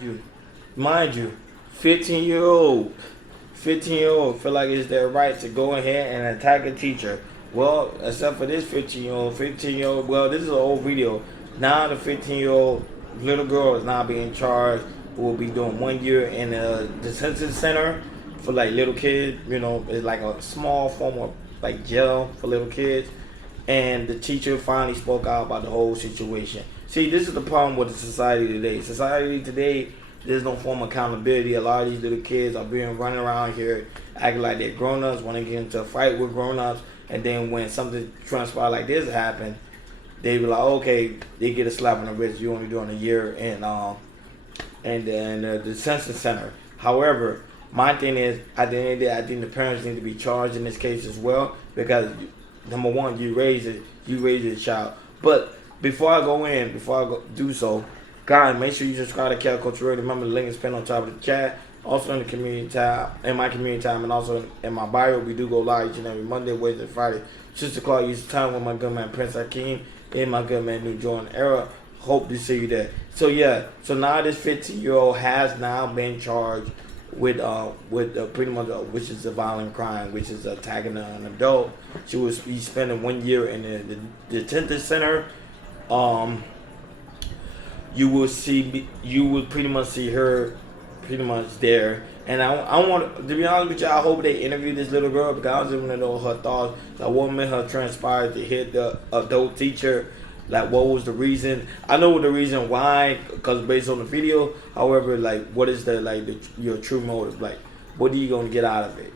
You, mind you, 15-year-old, 15-year-old feel like it's their right to go ahead and attack a teacher. Well, except for this 15-year-old, well, this is an old video. Now the 15-year-old little girl is now being charged. Will be doing 1 year in the detention center for like little kids. You know, it's like a small form of like jail for little kids. And the teacher finally spoke out about the whole situation. See, this is the problem with the society today. Society today, there's no form of accountability. A lot of these little kids are being running around here acting like they're grown-ups, want to get into a fight with grown-ups, and then when something transpires like this happen, they be like, okay, they get a slap on the wrist. You only doing a year in the detention center. However, my thing is, at the end of the day, I think the parents need to be charged in this case as well, because number one, you raise a child. But before I do so, guys, make sure you subscribe to Cal Culture Radio. Remember, the link is pinned on top of the chat. Also in the community tab, in my community tab, and also in my bio. We do go live each and every Monday, Wednesday, Friday, 6 o'clock Eastern Time with my good man Prince Hakeem and my good man New Jordan Era. Hope to see you there. So yeah, so now this 15-year-old has now been charged with pretty much which is a violent crime, which is attacking an adult. She was spending 1 year in the detention center. You will pretty much see her pretty much there. And I want to be honest with you, I hope they interview this little girl, because I just want to know her thoughts. Like, what made her transpire to hit the adult teacher? Like, what was the reason? I know the reason why, because based on the video. However, like, what is your true motive? Like, what are you gonna get out of it?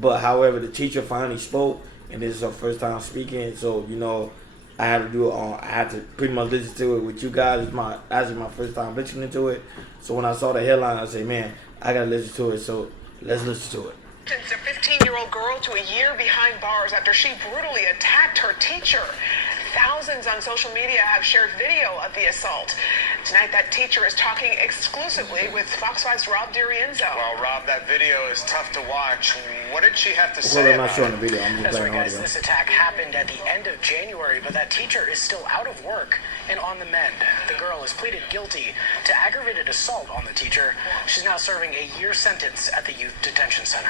But however, the teacher finally spoke, and this is her first time speaking. So I had to do it on. I had to pretty much listen to it with you guys. It's my first time listening to it. So when I saw the headline, I said, man, I gotta listen to it. So let's listen to it. Sentenced a 15-year-old girl to a year behind bars after she brutally attacked her teacher. Thousands on social media have shared video of the assault. Tonight, that teacher is talking exclusively with Fox 5's Rob DiRienzo. Well, Rob, that video is tough to watch. What did she have to say? Well, I'm not showing the video. I'm just That's right, playing guys. audio. This attack happened at the end of January, but that teacher is still out of work and on the mend. The girl has pleaded guilty to aggravated assault on the teacher. She's now serving a year sentence at the youth detention center.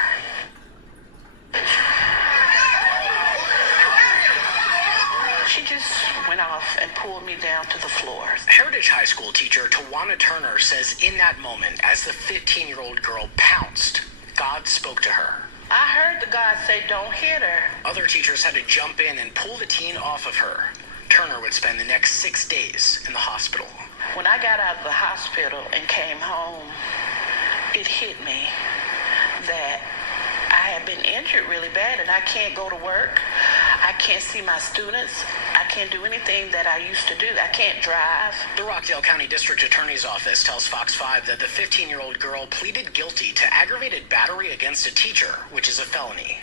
She just went off and pulled me down to the floor. Heritage High School teacher Tawana Turner says in that moment, as the 15-year-old girl pounced, God spoke to her. I heard the God say, don't hit her. Other teachers had to jump in and pull the teen off of her. Turner would spend the next 6 days in the hospital. When I got out of the hospital and came home, it hit me that I had been injured really bad and I can't go to work. I can't see my students. I can't do anything that I used to do. I can't drive. The Rockdale County District Attorney's Office tells Fox 5 that the 15-year-old girl pleaded guilty to aggravated battery against a teacher, which is a felony.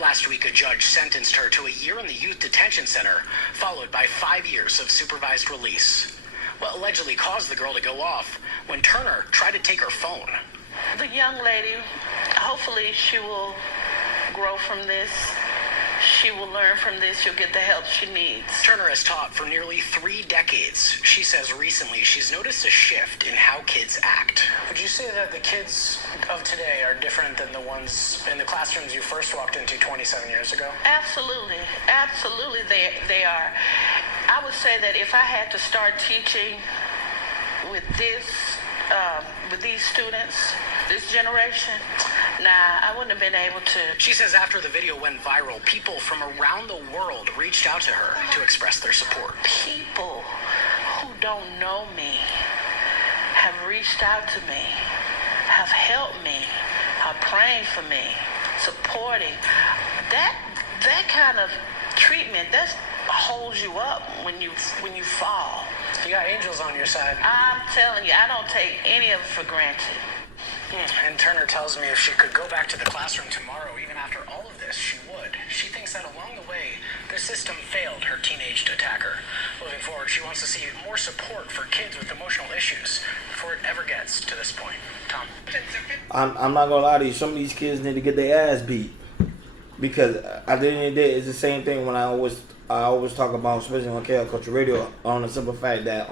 Last week, a judge sentenced her to a year in the youth detention center, followed by 5 years of supervised release. What allegedly caused the girl to go off when Turner tried to take her phone. The young lady, hopefully she will grow from this. She will learn from this. She'll get the help she needs. Turner has taught for nearly 3 decades. She says recently she's noticed a shift in how kids act. Would you say that the kids of today are different than the ones in the classrooms you first walked into 27 years ago? Absolutely. Absolutely they are. I would say that if I had to start teaching with these students, this generation, I wouldn't have been able to. She says after the video went viral, people from around the world reached out to her to express their support. People who don't know me have reached out to me, have helped me, are praying for me, supporting. That kind of treatment, that holds you up when you fall. You got angels on your side. I'm telling you, I don't take any of it for granted. And Turner tells me if she could go back to the classroom tomorrow, even after all of this, she would. She thinks that along the way, the system failed her teenage attacker. Moving forward, she wants to see more support for kids with emotional issues before it ever gets to this point. Tom? I'm not gonna lie to you. Some of these kids need to get their ass beat, because at the end of the day, it's the same thing when I always talk about, especially on KL Culture Radio, on the simple fact that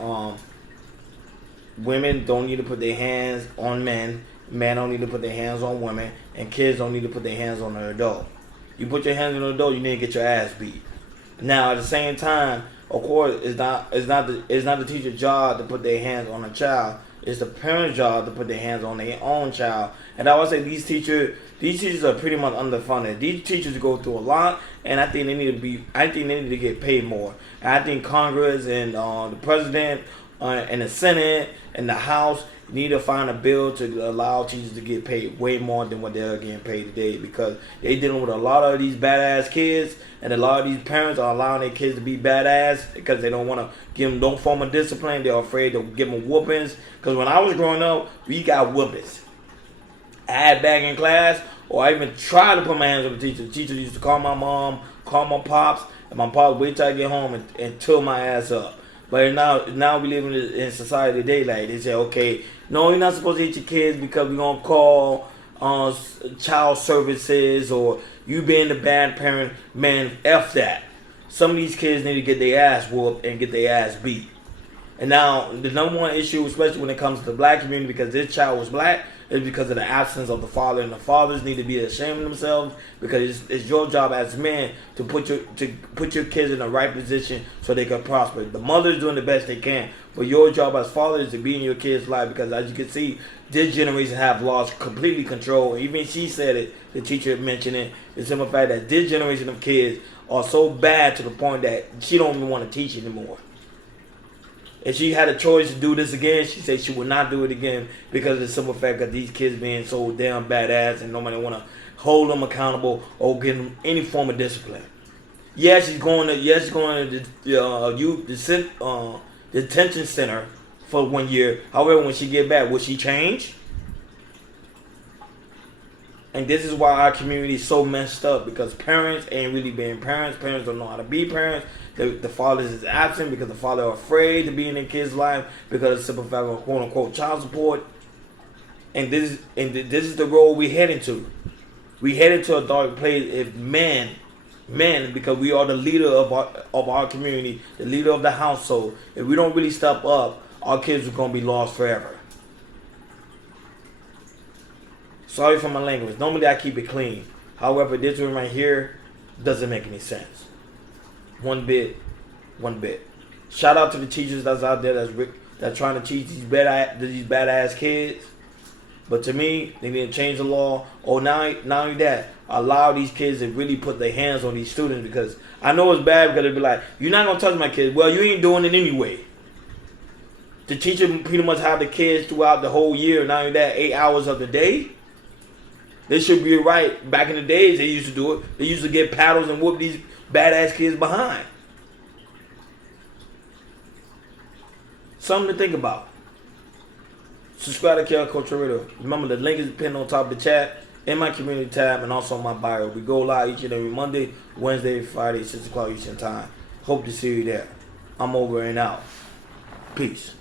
women don't need to put their hands on men. Men don't need to put their hands on women, and kids don't need to put their hands on an adult. You put your hands on an adult, you need to get your ass beat. Now, at the same time, of course, it's not the teacher's job to put their hands on a child. It's the parent's job to put their hands on their own child. And I would say these teachers are pretty much underfunded. These teachers go through a lot, and I think they need to get paid more. And I think Congress and the president and the Senate and the House need to find a bill to allow teachers to get paid way more than what they're getting paid today, because they're dealing with a lot of these badass kids, and a lot of these parents are allowing their kids to be badass because they don't want to give them no form of discipline. They're afraid to give them whoopings. Because when I was growing up, we got whoopings. I had back in class, or I even tried to put my hands on the teacher. The teacher used to call my mom, call my pops, and my pops wait till I get home and till my ass up. But now we live in society today, like they say, okay, no, you're not supposed to hit your kids because we're going to call child services, or you being the bad parent. Man, F that. Some of these kids need to get their ass whooped and get their ass beat. And now, the number one issue, especially when it comes to the black community, because this child was black, is because of the absence of the father. And the fathers need to be ashamed of themselves, because it's your job as men to put your kids in the right position so they can prosper. The mother's doing the best they can, but your job as father is to be in your kid's life, because as you can see, this generation have lost completely control. Even she said it, the teacher mentioned it. The simple fact that this generation of kids are so bad to the point that she don't even want to teach anymore. If she had a choice to do this again, she said she would not do it again, because of the simple fact that these kids being so damn badass and nobody want to hold them accountable or give them any form of discipline. She's going to the detention center for 1 year. However, when she get back, will she change? And this is why our community is so messed up, because parents ain't really being parents. Parents don't know how to be parents. The fathers is absent because the father are afraid to be in their kid's life because of the simple fact of quote unquote child support. And this is the role we head into. We head into a dark place if men, because we are the leader of our community, the leader of the household. If we don't really step up, our kids are gonna be lost forever. Sorry for my language. Normally I keep it clean. However, this one right here doesn't make any sense. One bit. Shout out to the teachers that's out there that's trying to teach these badass kids. But to me, they need to change the law. Or not only that, allow these kids to really put their hands on these students, because I know it's bad because they'll be like, you're not gonna touch my kids. Well, you ain't doing it anyway. The teacher pretty much have the kids throughout the whole year. Not only that, 8 hours of the day. They should be right. Back in the days, they used to do it. They used to get paddles and whoop these badass kids behind. Something to think about. Subscribe to Chaos Culture Radio. Remember, the link is pinned on top of the chat, in my community tab, and also on my bio. We go live each and every Monday, Wednesday, Friday, 6 o'clock Eastern Time. Hope to see you there. I'm over and out. Peace.